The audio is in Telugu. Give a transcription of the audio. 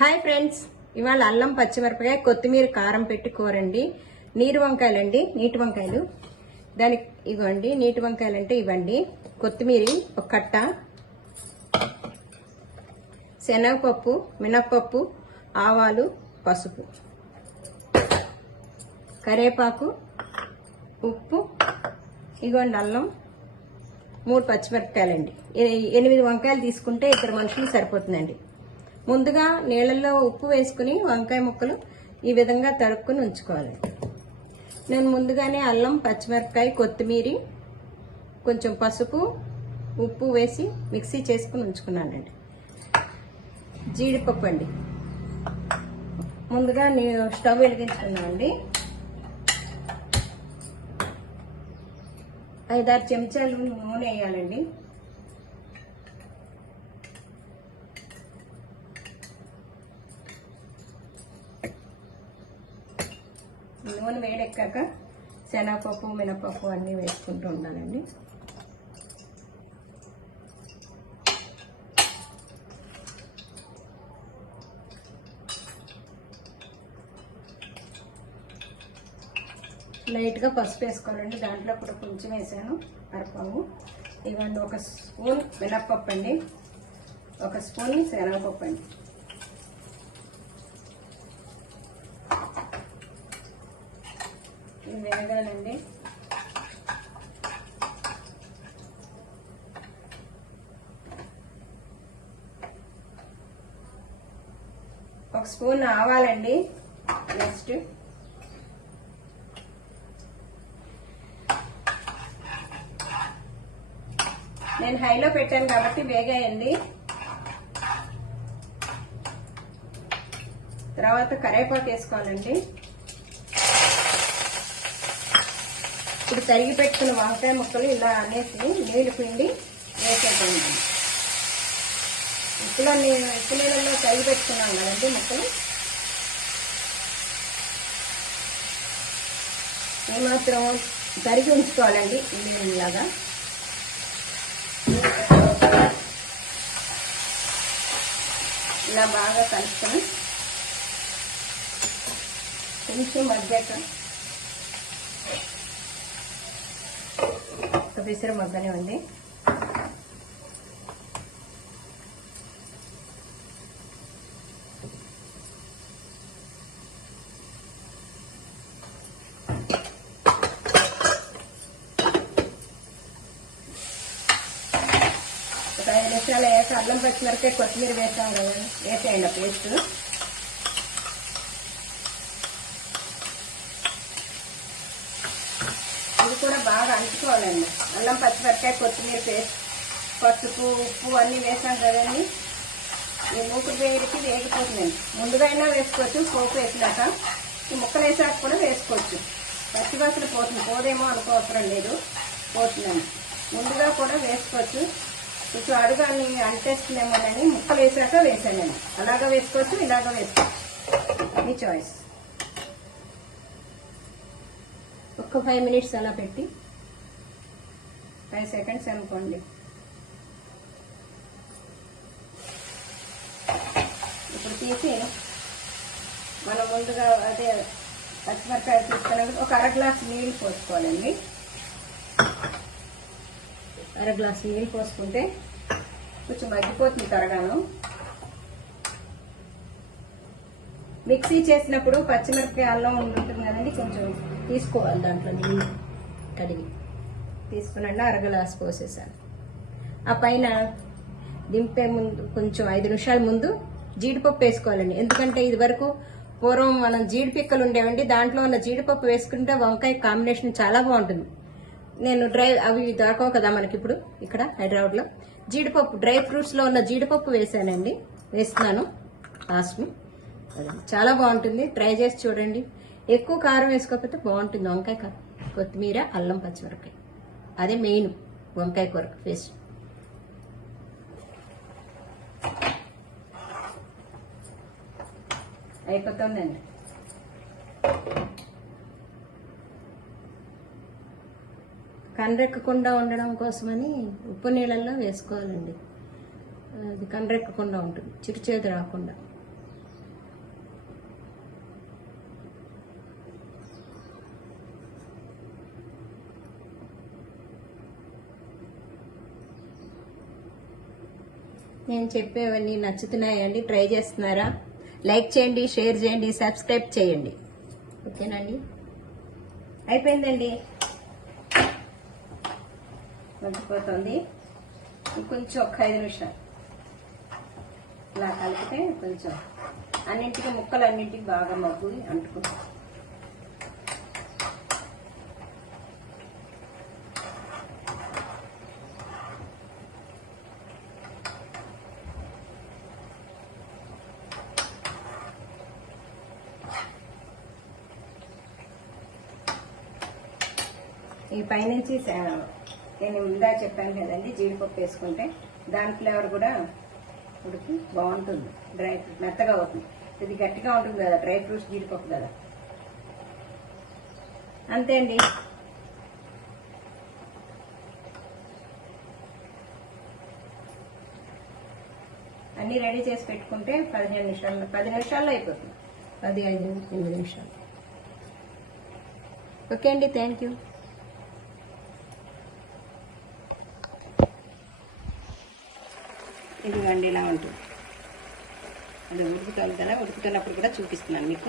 హాయ్ ఫ్రెండ్స్, ఇవాళ అల్లం పచ్చిమిరపకాయ కొత్తిమీర కారం పెట్టి కూరండి. నీరు వంకాయలండి, నీటి వంకాయలు. దానికి ఇవ్వండి, నీటి వంకాయలు అంటే ఇవ్వండి. కొత్తిమీర ఒక కట్ట, శనగపప్పు, మినప్పప్పు, ఆవాలు, పసుపు, కరివేపాకు, ఉప్పు, ఇవ్వండి అల్లం, 3 పచ్చిమిరపకాయలండి. 8 వంకాయలు తీసుకుంటే 2 మనుషులు సరిపోతుందండి. ముందుగా నీళ్ళల్లో ఉప్పు వేసుకుని వంకాయ ముక్కలు ఈ విధంగా తడుపుకుని ఉంచుకోవాలి. నేను ముందుగానే అల్లం, పచ్చిమిరపకాయ, కొత్తిమీర, కొంచెం పసుపు, ఉప్పు వేసి మిక్సీ చేసుకుని ఉంచుకున్నానండి. జీడిపప్పు అండి, ముందుగా నేను స్టవ్ వెలిగించుకున్నానండి. 5-6 చెంచాలు నూనె వేయాలండి. నూనె వేడెక్కాక శనగపప్పు, మినపప్పు అన్నీ వేసుకుంటూ ఉండాలండి. లైట్గా పసుపు వేసుకోవాలండి. దాంట్లో కూడా కొంచెం వేసాను, అరపావు. ఇవ్వండి, 1 స్పూన్ మినప్పప్పు అండి, 1 స్పూన్ శనగపప్పు అండి. ఇవి వేగాలండి. ఒక స్పూన్ ఆవాలండి. నెక్స్ట్ నేను హైలో పెట్టాను కాబట్టి వేగాయండి. తర్వాత కరివేపాకు వేసుకోవాలండి. ఇప్పుడు తరిగి పెట్టుకున్న వంకాయ ముక్కలు ఇలా అనేసి నీళ్ళు పిండి వేసేద్దామండి. ఉప్పు నీళ్ళల్లో తరిగి పెట్టుకున్నాం కదండి ముక్కలు. ఏమాత్రం తరిగి ఉంచుకోవాలండి ఇలాగా. ఇలా బాగా కలుపుకొని కొంచెం మగ్గాక విసిరి మగ్గనే ఉంది. ఒక 5 నిమిషాలు వేసి అల్లం పచ్చిమిరపకాయ కొత్తిమీర వేసాం కదా, వేసేయండి పేస్ట్. ఇది కూడా బాగా అంటుకోవాలండి. అల్లం పచ్చిమిరపకాయ కొత్తిమీర పేస్ట్, పసుపు, ఉప్పు అన్నీ వేసాం కదండి. ఈ మూకుడు వేడికి వేగిపోతుందండి. ముందుగా అయినా వేసుకోవచ్చు, పోపు వేసినాక. ఈ ముక్కలు వేసాక కూడా వేసుకోవచ్చు. పచ్చివాసన పోతుంది, పోదేమో అనుకోవసరం లేదు, పోతుందండి. ముందుగా కూడా వేసుకోవచ్చు. కొంచెం అడుగాన్ని అంటేస్తుందేమోనని ముక్కలు వేసాక వేసాను నేను. అలాగా వేసుకోవచ్చు, ఇలాగా వేసుకోవచ్చు, మీ చాయిస్. ఒక 5 మినిట్స్ అలా పెట్టి 5 సెకండ్స్ అనుకోండి. ఇప్పుడు తీసి మనం ముందుగా అదే పచ్చిమిరపకాయ తీసుకున్నాక ఒక 1/2 గ్లాస్ నీళ్ళు పోసుకోవాలండి. 1/2 గ్లాస్ నీళ్ళు పోసుకుంటే కొంచెం మగ్గిపోతుంది త్వరగాను. మిక్సీ చేసినప్పుడు పచ్చిమిరపకాయ అల్లం ఉంటుంది కదండి, కొంచెం తీసుకోవాలి. దాంట్లో నీళ్ళు కడిగి తీసుకున్నాండి. 1/2 గ్లాస్ పోసేసాను. ఆ పైన దింపే ముందు కొంచెం 5 నిమిషాల ముందు జీడిపప్పు వేసుకోవాలండి. ఎందుకంటే ఇది వరకు పూర్వం మనం జీడిపిక్కలు ఉండేవండి, దాంట్లో ఉన్న జీడిపప్పు వేసుకుంటే వంకాయ కాంబినేషన్ చాలా బాగుంటుంది. నేను అవి దొరకవు కదా మనకి ఇప్పుడు ఇక్కడ హైదరాబాద్లో. జీడిపప్పు, డ్రై ఫ్రూట్స్లో ఉన్న జీడిపప్పు వేసానండి, వేస్తున్నాను లాస్ట్ని. చాలా బాగుంటుంది, ట్రై చేసి చూడండి. ఎక్కువ కారం వేసుకోకపోతే బాగుంటుంది వంకాయ కారం. కొత్తిమీర, అల్లం, పచ్చిమిరపకాయ, అదే మెయిన్ వంకాయ కూరకు పేస్ట్. అయిపోతుందండి. కండ్రెక్కకుండా ఉండడం కోసమని ఉప్పు నీళ్ళల్లో వేసుకోవాలండి. అది కండ్రెక్కకుండా ఉంటుంది, చిరుచేదు రాకుండా. నేను చెప్పేవన్నీ నచ్చుతున్నాయండి, ట్రై చేస్తున్నారా? లైక్ చేయండి, షేర్ చేయండి, సబ్స్క్రైబ్ చేయండి. ఓకేనండి, అయిపోయిందండి. మగ్గిపోతుంది. ఇంకొంచెం ఒక 5 నిమిషాలు ఇలా కలిపితే కొంచెం అన్నింటికి ముక్కలన్నింటికి బాగా మగ్గు అంటుకుంటాం. ఈ పైనుంచి నేను ముందా చెప్పాను కదండి, జీడిపప్పు వేసుకుంటే దాని ఫ్లేవర్ కూడా ఉడికి బాగుంటుంది. డ్రై ఫ్రూట్ మెత్తగా అవుతుంది. ఇది గట్టిగా ఉంటుంది కదా, డ్రై ఫ్రూట్స్ జీడిపప్పు కదా. అంతే అండి. అన్నీ రెడీ చేసి పెట్టుకుంటే 10 నిమిషాల్లో అయిపోతుంది. 10-8 నిమిషాలు. ఓకే అండి, థ్యాంక్ యూ. ఇదిగోండి ఇలా ఉంటుంది. అది ఉడుకుతుంది కదా, ఉడుకుతున్నప్పుడు కూడా చూపిస్తున్నాను మీకు.